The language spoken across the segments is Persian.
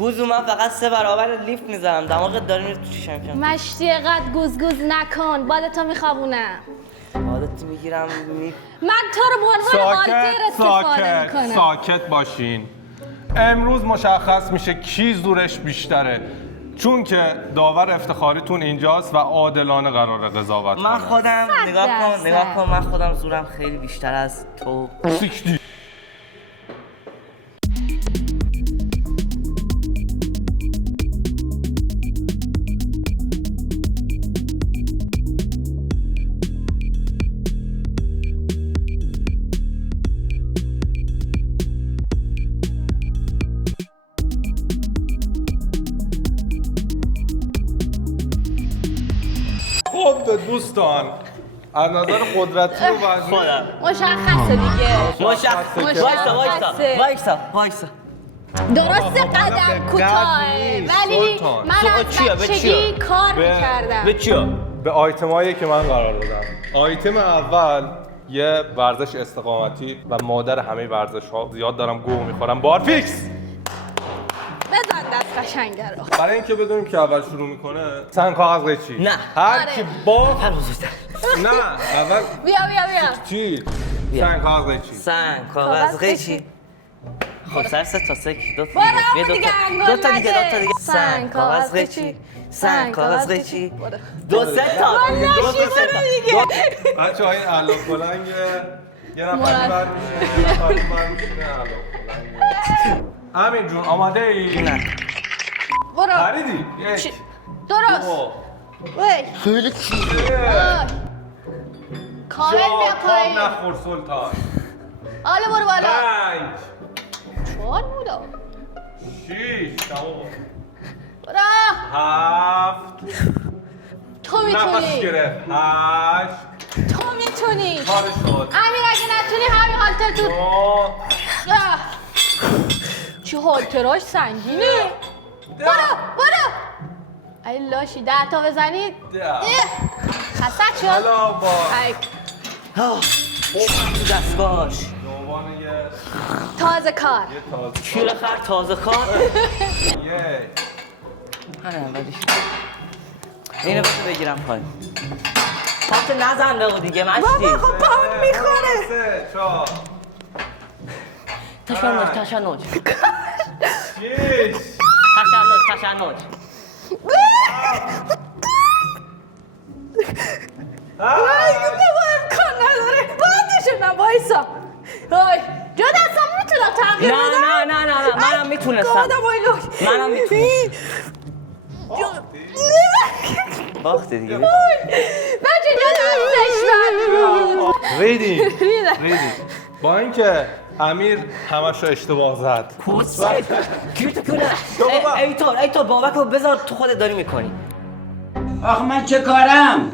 گوزو من فقط 3 برابر لیفت میزنم دماغت داره میره تو چشم کم مشتی قد گوز نکن بالتو میخوابونم عادت میگیرم من تو رو به عنوان هالتر استفاده میکنم ساکت باشین. امروز مشخص میشه کی زورش بیشتره، چون که داور افتخاریتون اینجاست و عادلانه قراره قضاوت کنه. من خودم نگاه کن من خودم زورم خیلی بیشتر از تو. سیکتی. خب دوستان از نظر قدرتی و وزنی خودم مشخصه دیگه وایسا درسته قدم کوتاه ولی سلطان. من از بچگی کار میکردم به چیا؟ به آیتمایی که من قرار دادم. آیتم اول یه ورزش استقامتی و مادر همه ورزش ها، زیاد دارم گوه میخورم، بارفیکس. بزن دست قشنگه رو برای اینکه بدونیم که اول شروع میکنه سنگ کاغذ قیچی. نه. هر کی با هر بزرگتر نه اول بیا چی؟ سنگ کاغذ قیچی. سنگ کاغذ قیچی خب سر 3 تا 3 2 تا برو دیگه دو تا دیگه سنگ کاغذ قیچی سنگ کاغذ قیچی 2 3 تا بچه های علاق بلنگه یه نفر بر میشه یه نفر بر میشه علاق بلنگه. امین جون آماده ای؟ نه برو خریدی؟ یک درست دو وی خیلی کیه کامل بیا پایین نخور سلطان. حالا برو بالا 5 4 بودا 6 تمام برو 7 تو نفس میتونی گرفت 8 تو میتونی کار شد امیر اگه نتونی همین حالت تو 9 چه حالتراش سنگینه برو ای لاشی 10 تا بزنید 10 خسک شد حالا با ای تو دست باش دوباره یه تازه کار تازه کیر خر تازه کار یک اینو بسه بگیرم پایین پات نزن بگو دیگه مشتی خب پاون میخوره 3 4 تشنج 6 تشنج امکان نداره بعدشونم وایسا جا دستم میتونم تغییر بدم نه منم میتونستم منم باخته دیگه بچه جا دستش من ریدی با اینکه امیر همش رو اشتباه زد ای تو بابک رو بذار تو خودت داری میکنی آخه من چه کارم؟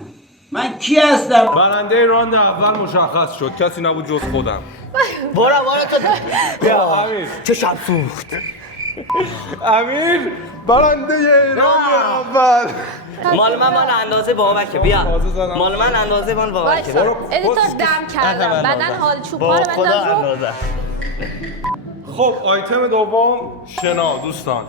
من کی هستم؟ برنده راند اول مشخص شد، کسی نبود جز خودم. برو تو بیا امیر چه شب سوخت امیر برنده راند اول. مال من اندازه بابکه بیا مال من اندازه من بابکه وایسا ادیتور دم کردم بعدن حال چوبا رو بنداز خب آیتم دوم شنا. دوستان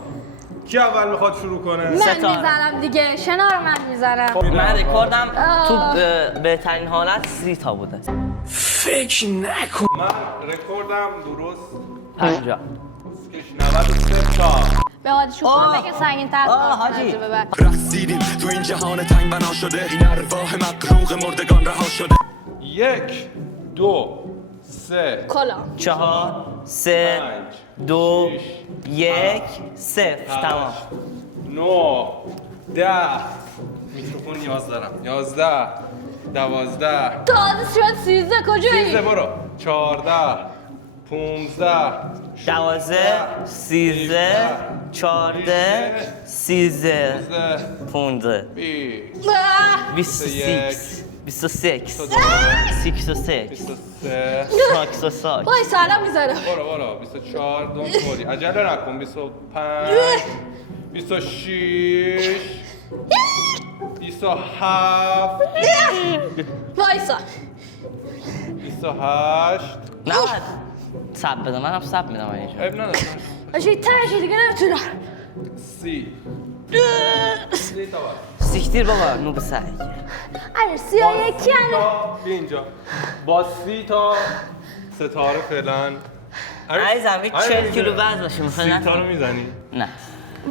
کی اول میخواد شروع کنه؟ من میزنم دیگه شنا رو من میزنم من رکوردم تو بهترین حالت 30 تا بوده فکر نکن. من رکوردم درست 50 93 تا. به حال چوبا بگه سنگین تر حاجی رسیدیم تو این جهان تنگ بنا شده این ارواح مقروق مردگان رها شده 1 2 3 کلا 4 3 2 1 0 تمام 9 10 میکروفون نیاز دارم 11 12 تازه شد 13 کجایی؟ 13 برو 14 15 12 13 14 13 15 26 26 وای سلام میذارم برو 24 دون خوری عجله نکن 25 26 27 وایسا 28 نباید سب بدم منم سب میدم اینجا عیب نداره اشی ترشی دیگه نمیتونم سی تا بار سیکتیر بابا نو به سعی امیر 31 سی امیر تا بیا اینجا با 30 تا ستاره فعلا عزیزم این 40 کیلو وزن باشه 30 میخوای تا رو میزنی؟ نه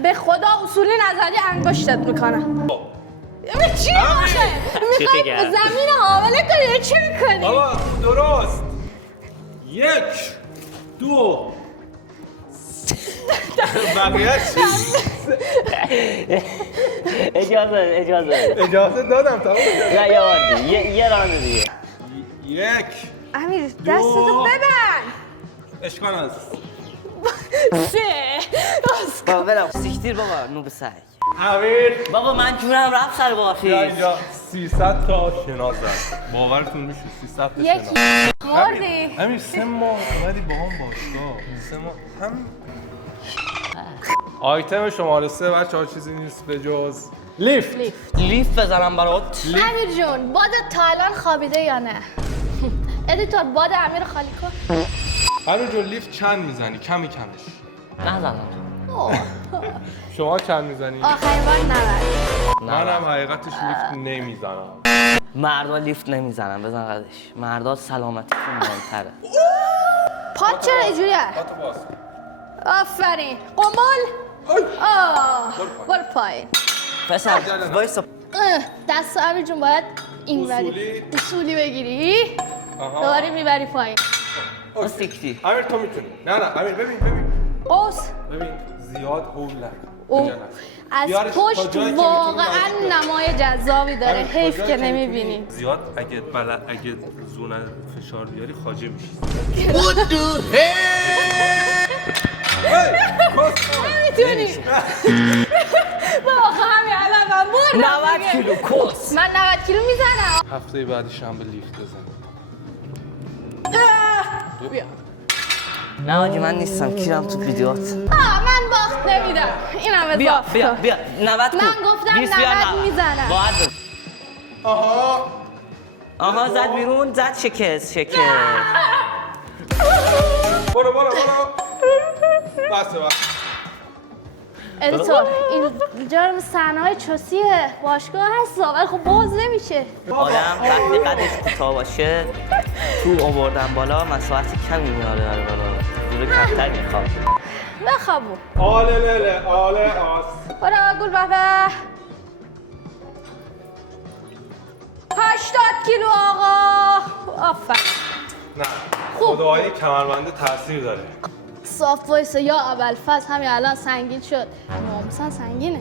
به خدا اصولی نظری انگشتت میکنم چی آخه؟ میخوای کرد؟ به زمین حامله کنی چی میکنی؟ بابا درست 1 2 بقیه چی؟ اجازه دادم تمام نه یه بار دیگه یه رانه دیگه 1 امیر دستتو ببند اشکال است 3 بابا برم سیکتیر بابا نو به سعی امیر بابا من جونم رفت سر بابا بیا فیز اینجا 300 تا شنا زد باورتون میشه 300 تا شنا یکی مردی امیر 3 ماه اومدی با هم باشگاه 3 ماه هم آیتم شماره 3 بچه‌ها چیزی نیست به جز لیفت لیف بزنم برات امیر جون باد تا الان خوابیده یا نه؟ ادیتور باد امیر خالی کن امیر جون لیفت چند میزنی کمی کمش نزنم شما چند میزنی آخرین بار 90 منم حقیقتش لیفت نمیزنم مردا لیفت نمیزنن بزن قدش مردا سلامتیشون مهمتره پات چرا اینجوریه؟ پاتو باز آفرین قمال برو پایین پسر وایسا دست امیر جون باید این اصولی؟ اصولی بگیری آها. دوباره میبری پایین سیکتی امیر تو میتونی نه امیر ببین قوس ببین زیاد هول نکن او اینجا نکن. از بیارش تا پشت جایی که واقعا می‌تونی نزدیک نمای جذابی داره امیر، تا حیف جایی که می‌تونی نمیبینی زیاد اگه زونه فشار بیاری خاجه میشی میتونی بابا همین الان من بردم 90 کیلو کس من 90 کیلو میزنم هفته بعدی شنبه لیفت بزن بیا نه آجی من نیستم کیرم تو ویدیوات من باخت نمیدم اینم بیا اضافه بیا کن. بیا 90 کن من گفتم 20 بیا 90 میزنم. باید آها آها زد بیرون زد شکست برو بسه ادیتور این جرم صحنه‌های چوسیه باشگاه هست ولی خب باز نمیشه آدم وقتی قدش کوتاه باشه تو آوردن بالا مساحت کمی میاره بالا دور کمتر میخواد بخوابو آله لله آله آس برو گل بابا 80 کیلو آقا آفرین نه خوب. خدایی کمربنده تاثیر داره صاف وایسه یا ابوالفضل همین الان سنگین شد ناموسن سنگینه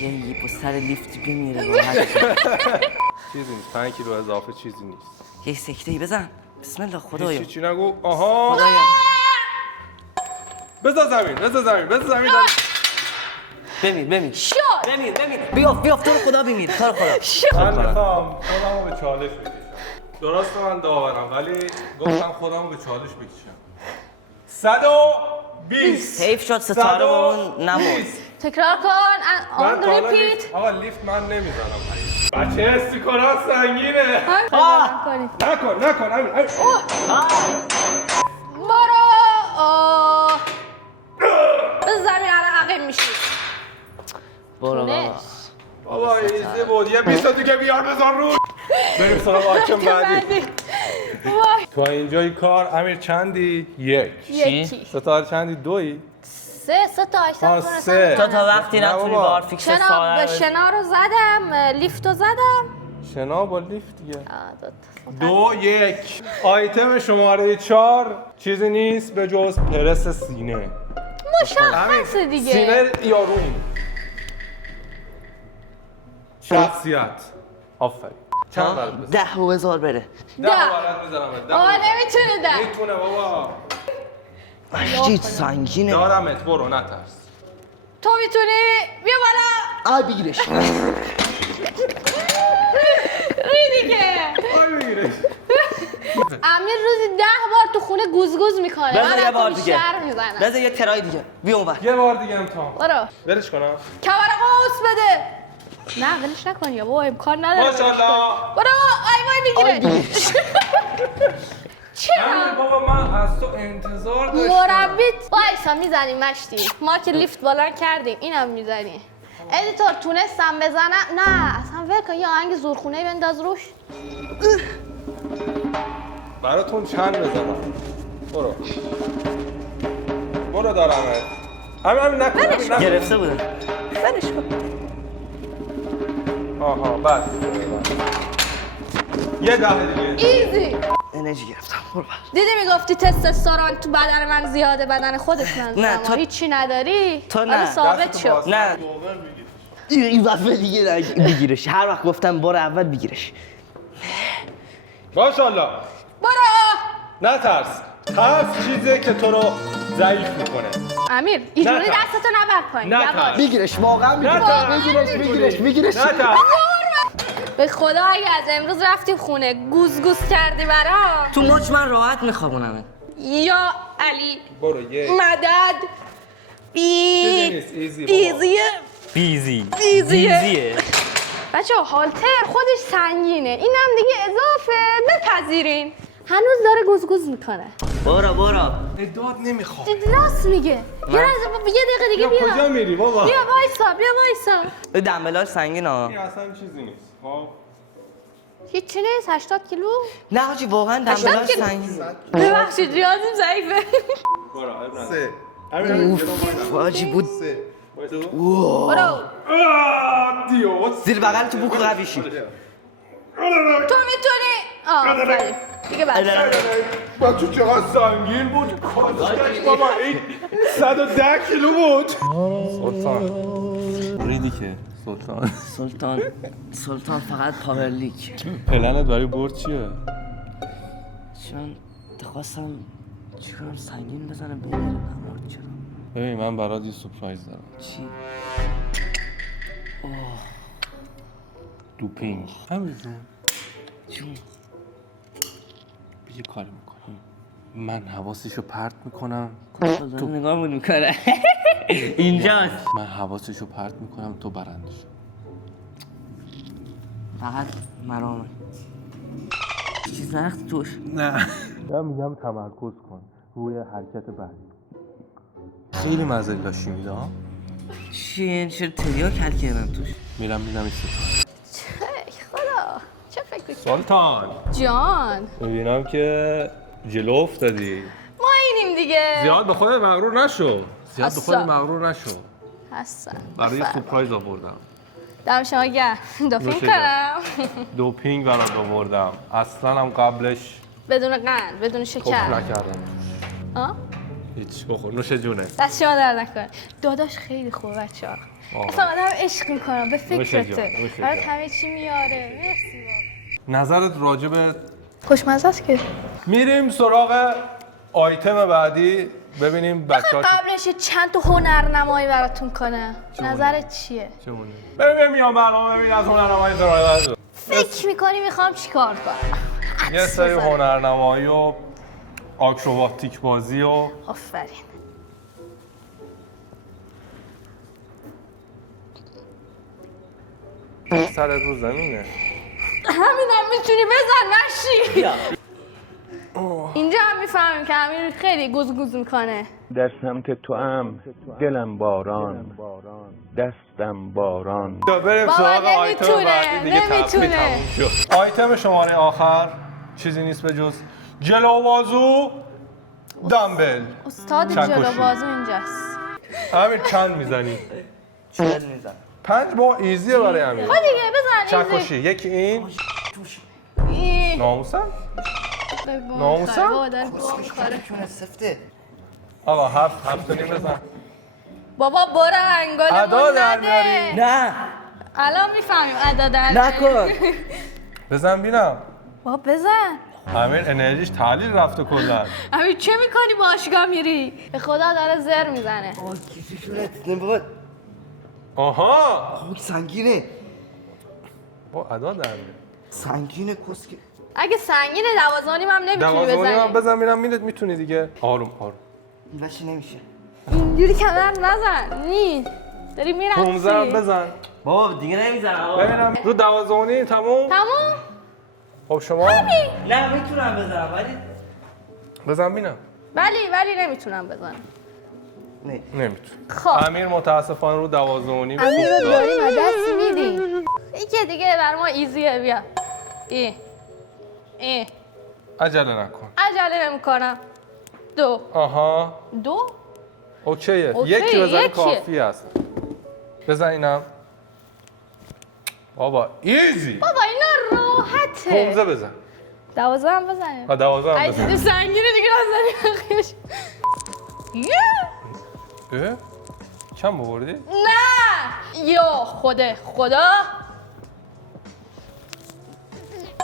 یه با سر لیفت بمیره راحت چیزی نیست 5 کیلو اضافه چیزی نیست یه سکته ای بزن بسم الله خدایا چی نگو آها خدایا بذار زمین بمیر شد بمیر بیاف تو رو خدا بمیر تو رو خدا من میخوام خودمو به چالش بکشم درست من داورم ولی گفتم خودمو به چالش بکشم 120 حیف شد ستاره با اون نمون تکرار کن من آن تا حالا ریپیت آقا لیفت من نمیزنم بچه استیکورا سنگینه نکن امیر برو زمین الان عقیم میشی برو بابا بابا ایزی بود یه 20 دیگه بیار بذار رو بریم سراغ آیتم بعدی وای تو اینجای کار امیر چندی؟ یکی ستاره چندی؟ دوی؟ سه تا آه، اکسان سه. تو تا وقتی نه نتونی بابا. بار فیکس شنا ساره شنا رو زدم لیفت رو زدم شنا با لیفت دیگه دو تا. 2 1 آیتم شماره 4 چیزی نیست به جز پرس سینه مشخصه دیگه سینه یا روم شخصیت آفرین چند برات بزن 10 و بذار بره 10 برات میذارم آقا نمیتونه ده میتونه بابا مجید سنگینه دارمت برو نترس تو میتونی بیا بالا آی بگیرش ریدی که امیر روزی 10 بار تو خونه گوزگوز میکنه بذار یه بار دیگه شهر میزنم بذار یه ترای دیگه بیا اون یه بار دیگه امتحان برو ولش کنم کمر قوس بده نه ولش نکن یا بابا امکان نداره ماشاءالله برو آی وای میگیره چرا؟ بابا من از تو انتظار داشتم. مربیت وایسا میزنیم مشتی ما که لیفت بلند کردیم اینم میزنی ادیتور تونستم بزنم نه اصلا ول یه آهنگ زورخونه بنداز روش براتون چند بزنم. برو دارم همین نکن. گرفته بودم. برش کن آها بس یه دیگه ایزی انرژی گرفتم. برو بر. دیدی میگفتی تستوسترون تو بدن من زیاده بدن خودت من نه، تو- هیچی نداری تو نه. حالا ثابت دستتو شد باز. نه این دفعه دیگه بگیرش. هر وقت گفتم بار اول بگیرش. ماشاءالله. برو نترس. ترس چیزیه که تو رو ضعیف میکنه. امیر اینجوری نترس. دستتو نبر پایین نترس. یواش. بگیرش واقعا بگیرش. نترس. به خدا اگه از امروز رفتیم خونه گوز کردی برام تو مچ من راحت میخوابونم. یا علی برو یه مدد چیزی بی نیست. ایزی بابا. ایزیه بیزیه. بیزیه. بچه هالتر خودش سنگینه اینم دیگه اضافه بپذیرین هنوز داره گوز میکنه برو اداد نمیخواد. راست میگه یه دقیقه دیگه کجا بیا میری بابا؟ بیا وایسا دنبلاش سنگین ها. این اصلا چیزی نیست. خب هیچی نیست 80 کیلو نه حاجی واقعا 80 دنبلاش کیلو. سنگین. ببخشید ریاضیم ضعیفه برو. حاجی بود. برو دیوس. زیر بغل تو بوکو قوی شی. تو میتونی آفرین دیگه بس با تو چقدر سنگین بود. کاسکش بابا این 110 کیلو بود. سلطان ریدی که سلطان فقط پاور لیگ. پلنت برای برد چیه؟ چون خواستم چیکارم سنگین بزنم بمیره نمارد چرا. ببین من برات یه سورپرایز دارم. چی؟ دوپینگ. همینجون جون یه کاری میکنم. من حواسشو پرت میکنم. تو نگاه بود میکنه. اینجاست. من حواسشو پرت میکنم تو برنده شو. فقط مرامه چیز نخت توش. نه من میگم تمرکز کن روی حرکت بعدی. خیلی مزه داشتی میده. چیه چرا تریاک حل کردم توش. میرم این خدا چه فکری سلطان جان میبینم که جلو افتادی. ما اینیم دیگه زیاد به خودت مغرور نشو. اصلا. هستن برای یه سورپرایز آوردم. دم شما گرم دوپینگ نوشه کنم دوپینگ برات آوردم. اصلا هم قبلش بدون قند بدون کفر شکر نکردم. آه؟ هیچ بخور نوش جونه. دست شما در نکن داداش خیلی خوبه بچه ها اصلا آدم عشق میکنم به فکرته نوشه جان. برات همه چی میاره مرسی بابا نظرت راجع به خوشمزه است که میریم سراغ آیتم بعدی ببینیم بچه‌ها قبلش یه چند تا هنرنمایی براتون کنه نظرت چیه؟ چمونه. ببین میام برنامه ببین از هنرنمایی استفاده. فکر میکنی میخوام چیکار کنم یه سری هنرنمایی و آکروباتیک بازی و آفرین سرت رو زمینه. همینم میتونی بزن نشی اینجا هم میفهمیم که امیر خیلی گوز میکنه در سمت تو هم دلم باران دستم باران. بریم بابا سراغ آیتم نمیتونه، بعدی دیگه نمیتونه. تموم شد. آیتم شماره آخر چیزی نیست به جز جلو بازو دامبل. استاد چکشی. جلو بازو اینجاست همین چند میزنی؟ 40 میزن. 5 با ایزیه برای همین. خب دیگه بزن چکشی یکی این این ناموسم. ناموسم؟ چون سفته. آقا هفت تا نیم بزن. بابا برو انگالمون ادا در نده میاری. نه الان میفهمیم ادا در نکن. بزن بینم. بابا بزن امیر انرژیش تحلیل رفته کلا. امیر چه میکنی باشگاه میری؟ به خدا داره زر میزنه آه کیشونت نبود. آها آه سنگینه. با ادا در میاری. سنگینه کسکه. اگه سنگینه 12 هم نمیتونی دوازونی هم بزنی بزن بینم میتونی دیگه. آروم این وش نمیشه. اینجوری کمر نزن نیست داری 15 هم میرقصی بزن. بابا دیگه نمیزنم. ببینم رو 12 تموم. تموم؟ خب شما نه میتونم بزنم ولی بزن بینم. ولی نمیتونم بزنم. نمیتون. خب امیر متاسفانه رو 12.5 امیر رو داریم و دست میدیم. یکی دیگه بر ما ایزیه. بیا ای عجله نکن. عجله نمیکنم. 2 آها 2 اوکیه. اوکیه، یکی بزنی یکیه. کافی است. بزن اینم. بابا ایزی. بابا اینا راحته. 15 بزن. 12 هم بزنیم. 12 هم ای بزن. دیدی سنگینه دیگه نزنیم. اه؟ کم بوردی؟ نه یا خدا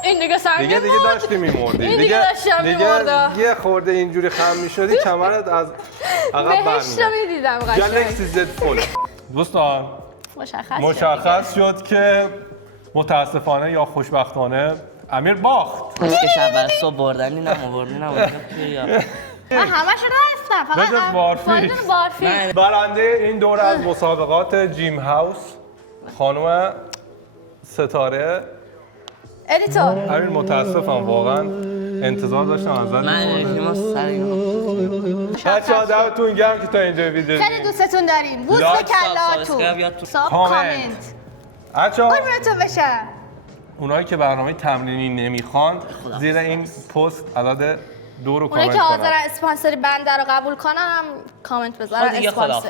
این دیگه سنگین دیگه بود. داشتی میمردی. این دیگه داشتم می‌مردم. یه خورده اینجوری خم میشدی کمرت از عقب بهشت رو برمیاد. میدیدم گلکسی زد فول. دوستان مشخص شد که متاسفانه یا خوشبختانه امیر باخت. که اول صبح بردنی نموردی یا من همش رفتم بجز فقط بارفیس. بارفیس. برنده این دور از مسابقات جیم هاوس خانم ستاره. ادیتور امیر متاسفم واقعا انتظار داشتم ازت. من رژیم سر اینا بچه‌ها دمتون گرم که تا اینجا ویدیو خیلی دوستتون داریم. بوس به لایک، سابسکرایب یا کلاتون. تو- ساب کامنت. کامنت. بچه‌ها قربونتون بشه. اونایی که برنامه تمرینی نمیخوان زیر این پست عدد 2 رو اونایی کامنت که کنن. حاضرن اسپانسری بنده رو قبول کنن هم کامنت بذارن دیگه اسپانسر. خداحافظ.